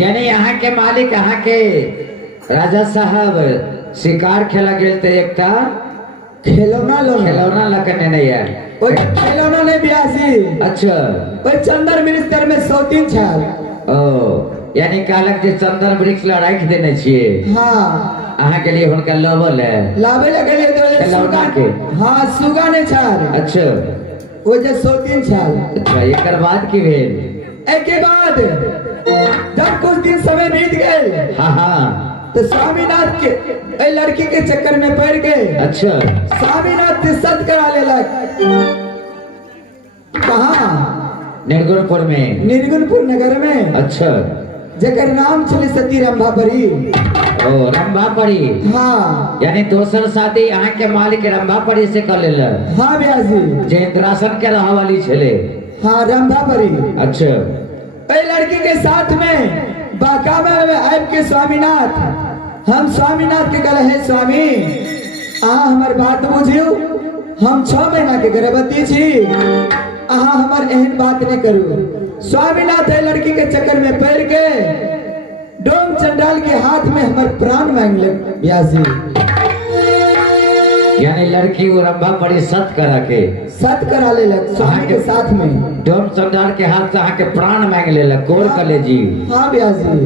यानी यहाँ के मालिक यहाँ के राजा साहब शिकार खेला गेलते एकटा खिलौना लो खिलौना लकने नहीं है ओए खिलौना नहीं बियासी अच्छा ओए चंदन मिनिस्टर में 103 छाल ओ यानी कहलक जे चंदन वृक्ष लड़ाई देने छिए हाँ अहाँ के लिए हुनका लोबल है लावे लगे ले तो खिलौना के हाँ सुगा ने छाल अच्छा वो जे 103 छाल अच्छा एकर बाद की भेल एक के बाद जब कुछ दिन समय बीत गए हाँ हाँ तो स्वामीनाथ के ए लड़की के चक्कर में पड़ गए अच्छा स्वामीनाथ से सत करा लेलक कहाँ निर्गुणपुर में निर्गुणपुर नगर में अच्छा जकर नाम चले सती रंभापरी ओ रंभापरी हाँ यानी दोसर शादी यहाँ के मालिक रंभापरी से कर ले हाँ ब्याजी जे इंद्रासन के रहा वाली छले हाँ रंभापरी अच्छा ए लड़की के साथ में बाकाबा में आब के स्वामीनाथ हम स्वामीनाथ के कल है स्वामी अहाँ हमार बात बुझियो हम 6 महीना के गर्भवती छी अहाँ हमार एहन बात नहीं करू स्वामीनाथ है लड़की के चक्कर में पड़ के डोम चंडाल के हाथ में हमार प्राण मांग ले ब्याजी यानी लड़की वो रंभापरी सत करा के सत करा ले लग स्वामी के साथ में डोम चंडाल के हाथ से आके प्राण मांग ले कोर कले जी हाँ ब्याजी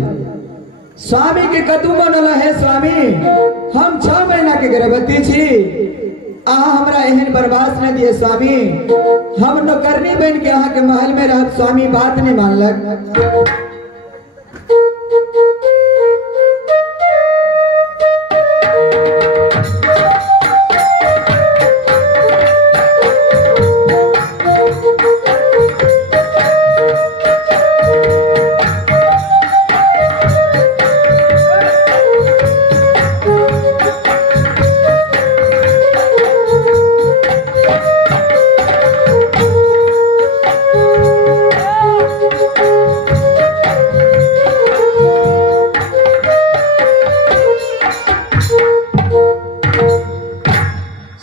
स्वामी के कदू बनल है स्वामी हम 6 महीना के गर्भवती छी अहाँ हमरा एहन बर्बाद न दिए स्वामी हम नौकरनी बन के अहाँ के महल में रह स्वामी बात नहीं मानलक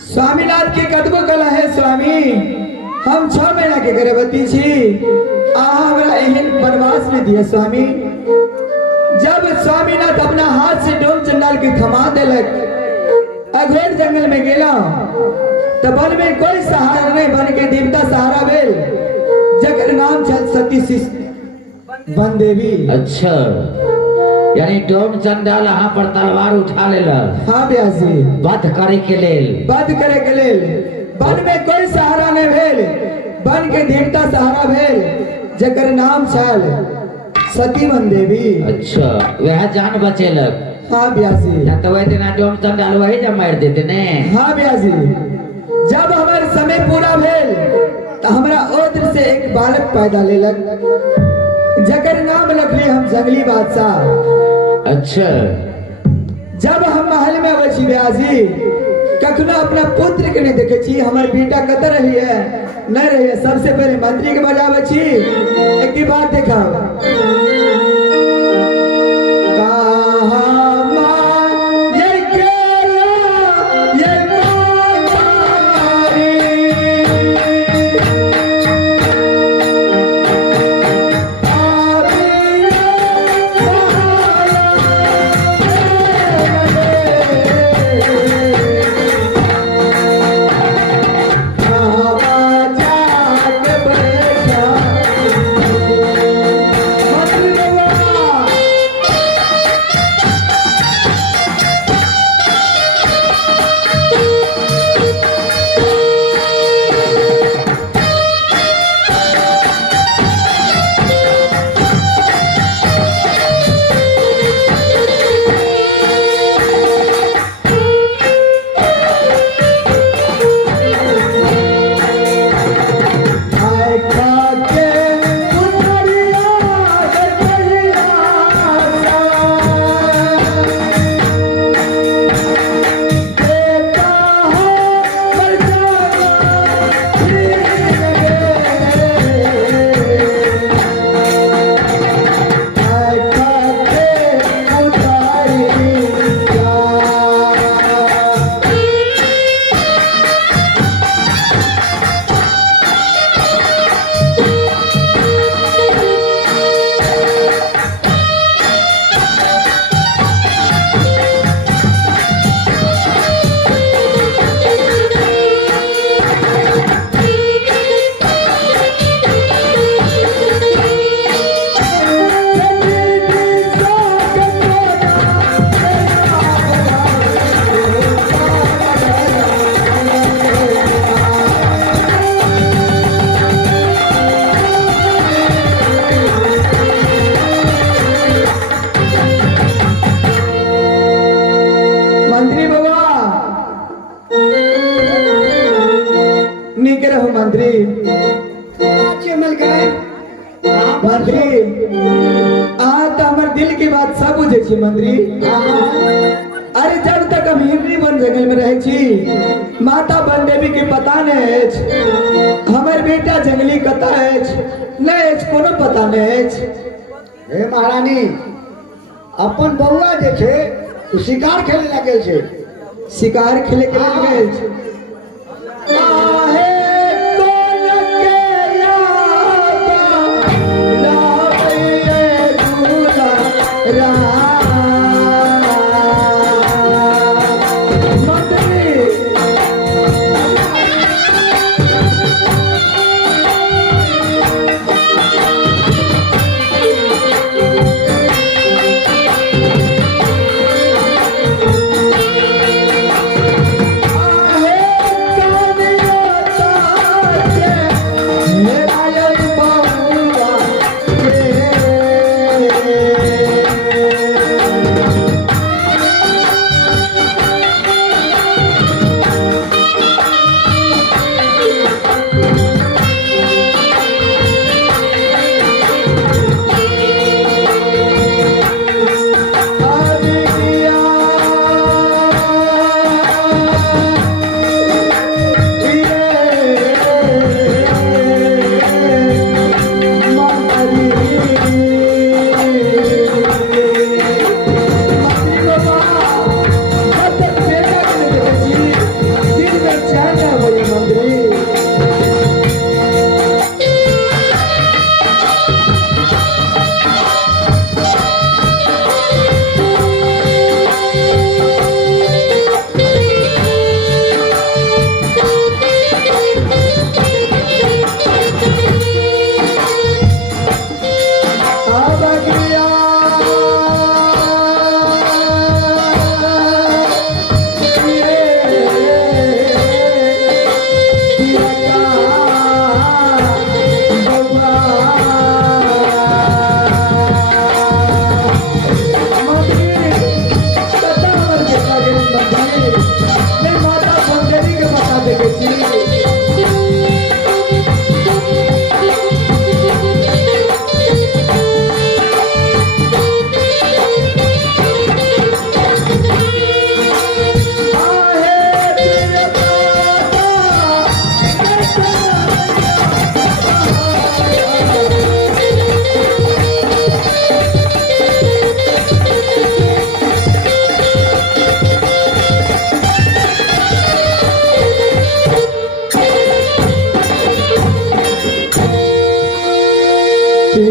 स्वामीनाथ के कदमों कला है स्वामी हम 6 महीना के गर्भवती छी अहाँ हमरा एहन बनवास में दिए स्वामी जब स्वामीनाथ अपना हाथ से डोम चंडाल के थमा देलक अघोर जंगल में गेला तो वन में कोई सहारा नहीं बन के देवता सहारा भेल जकर नाम छल सती वन देवी अच्छा यानी डोम चंडाल यहाँ पर तलवार उठा ले हाँ ब्याजी वध करे के लेल बंद करे के लेल वन में कोई सहारा नहीं भेल वन के देवता सहारा भेल जकर नाम छल सती वन देवी अच्छा वह जान बचेलक हाँ ब्याजी ना तो वही दिन डोम चंडाल वही जब मार देते ने हाँ ब्याजी जब हमार समय पूरा भेल तो हमरा ओद्र से एक बालक पैदा लेलक जकर नाम रखले हम जंगली बादशाह अच्छा जब हम महल में अबै छी ब्याजी कखनो अपना पुत्र के नहीं देखे छी हमर बेटा कतऽ रही है नहीं रही है सबसे पहले मंत्री के बजाबै छी एक की बात देखा मंत्री मंत्री तो हमारे दिल की बात सब बुझे छी मंत्री। अरे जब तक हम हिरनी बन जंगल में रहे छी माता बन देवी के पता नहीं है, हमारे बेटा जंगली कता है नहीं कोनो पता नहीं है। हे महारानी अपन बउआ जे छै उ शिकार खेले लगे छै। शिकार खेले के लग गए छै। आहे कोन के याद लावे दूला मंत्री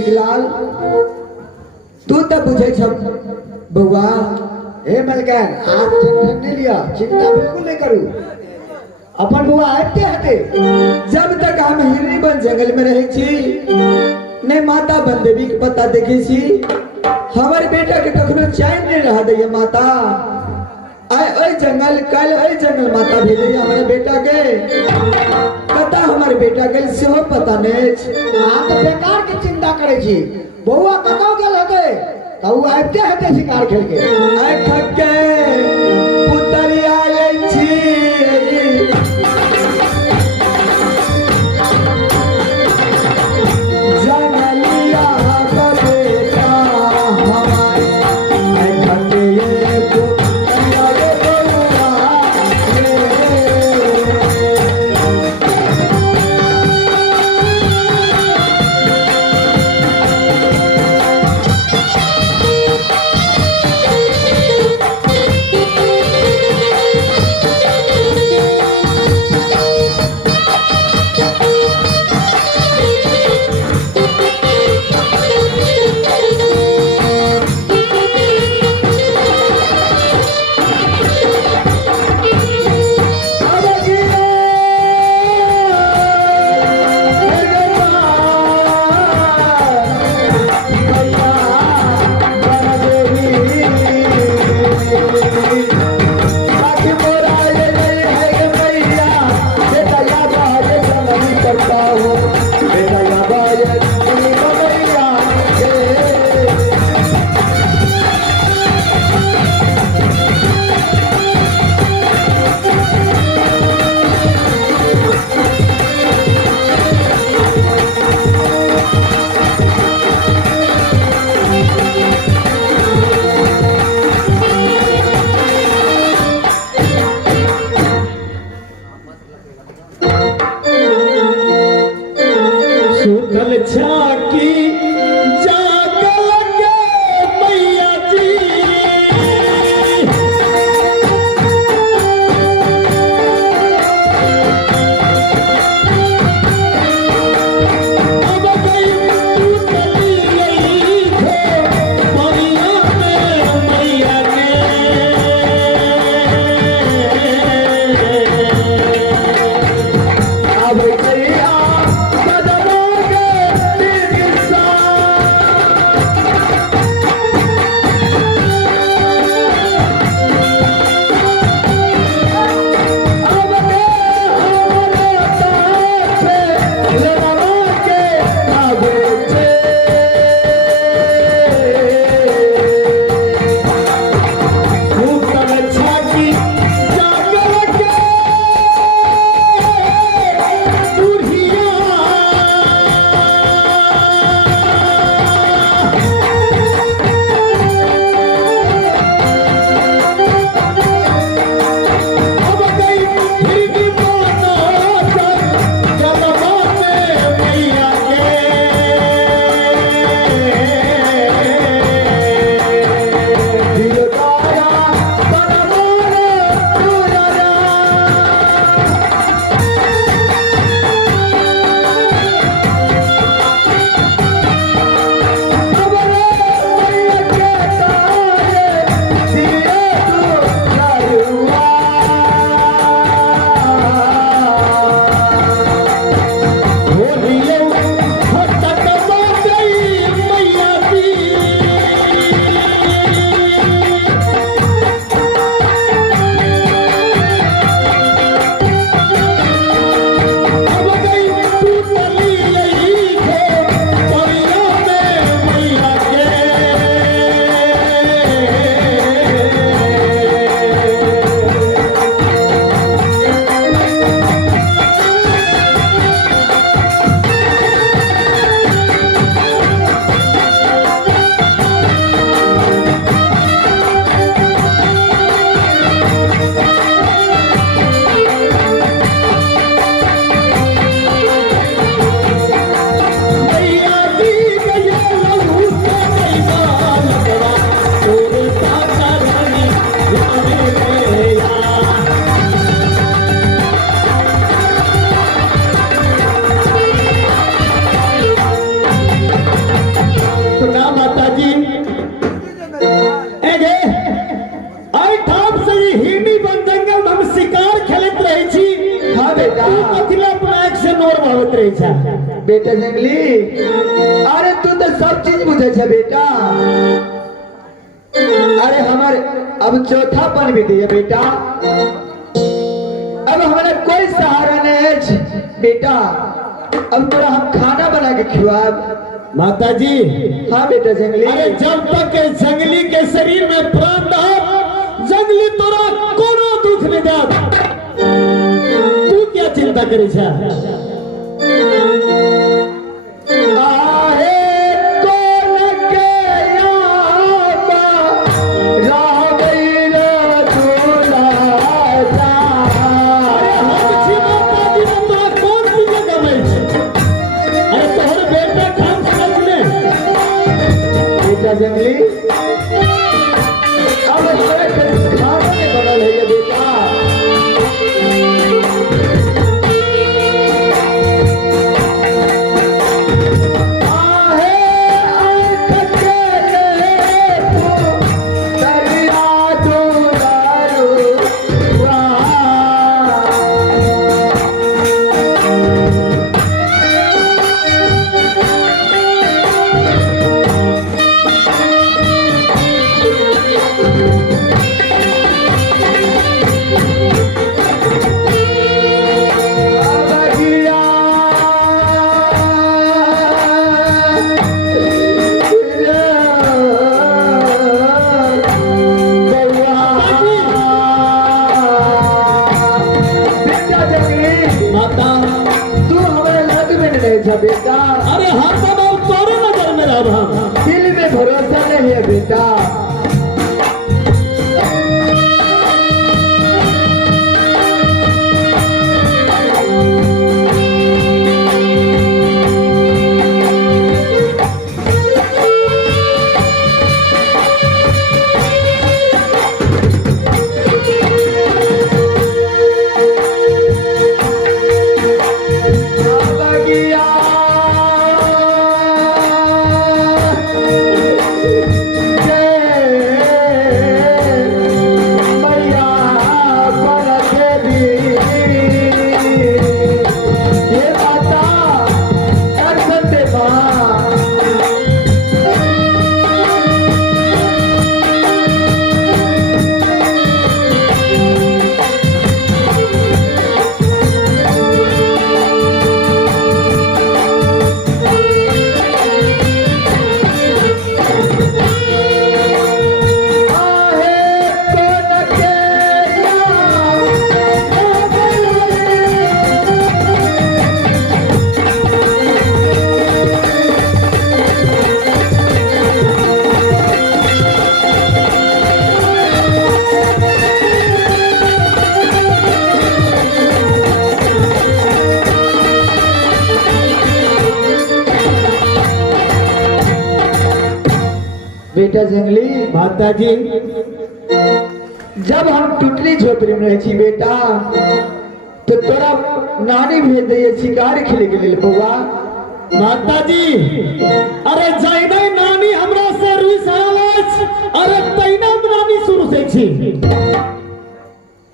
लाल तू तो बुझे छ बउआ। हे मलकन आप टेंशन नहीं लिया, चिंता बिल्कुल नहीं करू। अपन बुआ आते हटे जब तक हम हिरनी बन जंगल में रहे छी ने माता बन देवी के पता देखे छी हमारे बेटा के कखनो चैन नहीं रहा दैया माता। आए ओए जंगल कल ओए जंगल माता भेजे हमारे बेटा के पता हमारे बेटा के से हो पता नहीं। आप तो बेकार के चिंता करे छी। बउआ कतौ गेल हते त उ आते हटे शिकार खेल के। आए थके पुतरिया ले छी जंगलिया का बेटा हमारे आए थके ये पुतरिया ले बउआ की जागल के मैया जी अब गई टूटली गई थे परिया में मैया के अब गया कदमों के दिशा अब हमारे साथ लगा के आगे भूतल छाती जागल के बुढ़िया अब गई फिर भी माना जलवा में मैया के दिलदारा बनवाना दुलारा मैया जी गया लहू से मैया लगवा तोरे साचा रानी रानी मैया सुना माता जी एगे आई ठाम से ही हिरनी बन जंगल में हम शिकार खेलत रही छी हाँ बेटा कथिला प्रयाग से नोर भावत रही छा बेटा जंगली अरे तू तो सब चीज बुझे छे बेटा अरे हमारे अब चौथापन भी दिए बेटा अब हमारा कोई सहारा नहीं है बेटा अब तोरा हम खाना बना के खिलाब माता जी हाँ बेटा जंगली अरे जब तक जंगली के शरीर में प्राण रहा जंगली तोरा कोनो दुख नहीं दात तू क्या चिंता करे छा आहे कोन के याबा रावैर दूल्हा जा हम छी माता जी ने तोरा कौन सी जगह में छी अरे तोहर बेटा खान समझ ले बेटा जंगली अब तोरा के खाना नहीं बनल है ये बेटा बेटा अरे हर समय तोरे नजर में रह हम दिल में भरोसा नहीं है बेटा बेटा जंगली माता जी जब हम टुटली झोपड़ी में रहे छी बेटा तो तोरा नानी भेज दिए शिकार खेले के लिए बउआ। माता जी अरे जाइने नानी हमरा से रुस आवछ अरे तैना नानी शुरू से छी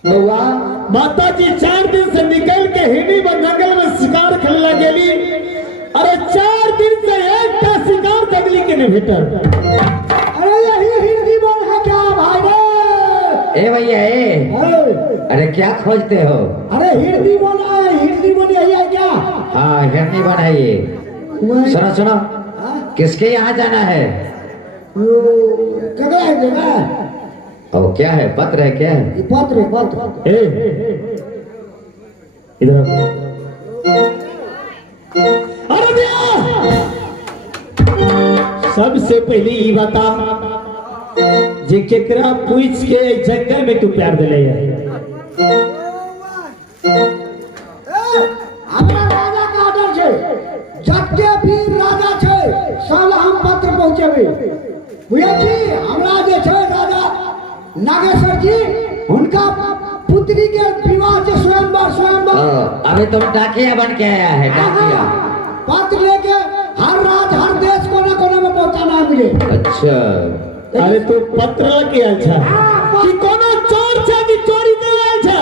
बउआ माता जी 4 दिन से निकल के हिनी जंगल में शिकार खेलने गेली अरे 4 दिन से एक का शिकार जंगली के नहीं भेटल। अरे यही हिंदी बोल है क्या भाई रे? ए भैया ए, अरे क्या खोजते हो? अरे हिंदी बोल है, हिंदी बोल यही है क्या? हाँ हिरनी बनाइए। सुनो सुनो, किसके यहाँ जाना है? कगला है जगह ओ क्या है, पत्र है क्या है? ये पत्र पत्र ए इधर आओ। अरे भैया सबसे पहले ये बता जे केकरा पूछ के जंगल में तू प्यार दिले है। हमरा राजा का आदर छे, जते भी राजा छे साला हम पत्र पहुंचेबे। बुझे छी हमरा जे छे राजा नागेश्वर जी उनका पुत्री के विवाह के स्वयंवर अभी तुम डाकिया बन के आया है, डाकिया। पत्र लेके हर राज हर देश कोने कोने में पहुंचाना है मुझे। अच्छा अरे तू पत्र लेके आयल छा कि कोनो चोर छा कि चोरी के आयल छा?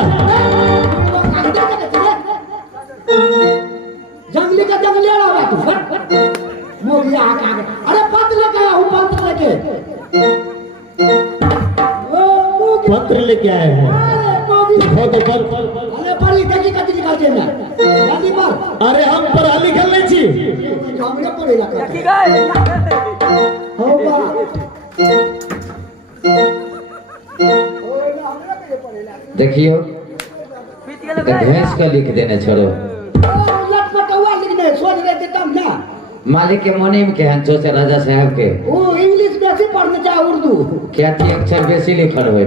जंगली का जंगली रहा तू मोगी आके अरे पत्र लेके आया हूँ पत्र लेके पत्र लेके आए हैं। हो तो पत्र अरे पढ़ी देखी कति निकालते हैं जल्दी पर। अरे हम पढ़ा लिखल नहीं छी। हमने पढ़ेला होगा देखियो, तो भैंस का लिख देने छोड़ो। लटपटवा लिखने सोच लेते तब ना। मालिक के मोनिम के हंसो से राजा साहब के वो इंग्लिश कैसे पढ़ने चाहे उर्दू क्या थी अक्षर बेसी लिखल हुए।